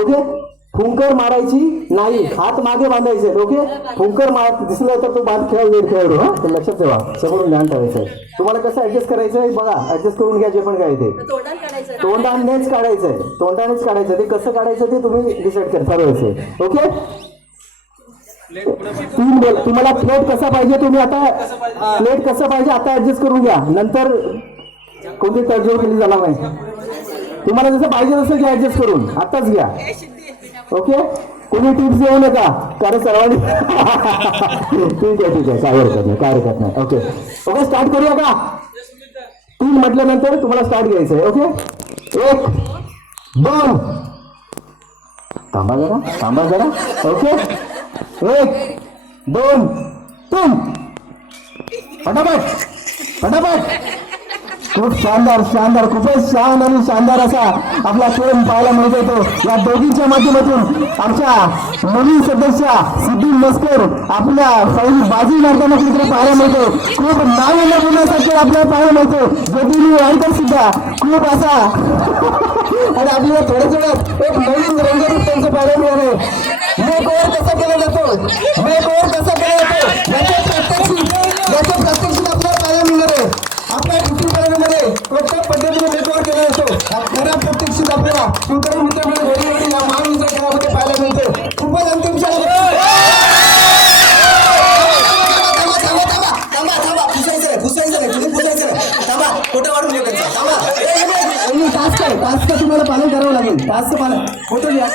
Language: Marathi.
ओके. फुंकर मारायची नाही, हात मागे बांधायचे. ओके. फुंकर दिसलं तर तो बाद खेळाडू. हा, तर लक्षात ठेवा, समोरून ध्यान ठेवायचं. तुम्हाला कसं ऍडजस्ट करायचंय बघा, ऍडजस्ट करून घ्या जे पण काय ते. तोंडानेच काढायचंय, तोंडानेच काढायचं. ते कसं काढायचं ते तुम्ही डिसाईड ठरवायचंय. ओके. तुम्हाला प्लेट कसा पाहिजे, तुम्ही आता प्लेट कसं पाहिजे आता ऍडजस्ट करून घ्या. नंतर कोणती तडजोड केली जाणार नाही. तुम्हाला जसं पाहिजे तसं घ्या ऍडजस्ट करून, आताच घ्या. ओके. कोणी टिप्स देऊ नका, कारण सर्वांनी ठीक आहे, काय हरकत नाही. ओके. स्टार्ट करूया का? 3 म्हटल्यानंतर तुम्हाला स्टार्ट घ्यायचंय. ओके. 1 2 थांबा जरा. ओके. 1 2 3 फटाफट. खूप शानदार खूपच छान आणि शानदार असा आपला खेळ पाहायला मिळत होतो. या दोघींच्या माध्यमातून आमच्या नवीन सदस्य सिद्धी मस्कर आपल्या बाजी मारताना चित्र पाहायला मिळतो. खूप नाव बोलण्यासाठी आपल्याला पाहायला मिळतो. ज्योतिनी वाडकर सुद्धा खूप असा आणि आपल्याला थोडं एक नवीन रंगरूप त्यांचं पाहायला मिळालं. मेकओव्हर कसा केला जातो याच्या प्रत्यक्षात आपल्याला पाहायला मिळणार आहे. आपल्या ड्युटीमध्ये प्रत्येक पद्धतीने मेकओव्हर केला जातो. खऱ्या प्रत्यक्षात आपल्याला शिवकरी मित्रांमध्ये वेळोवेळी या महान खेळामध्ये पाहायला मिळते. खूपच अंतिम टास्क तुम्हाला पालन करावं लागेल. टास्क पालन फोटो घ्या.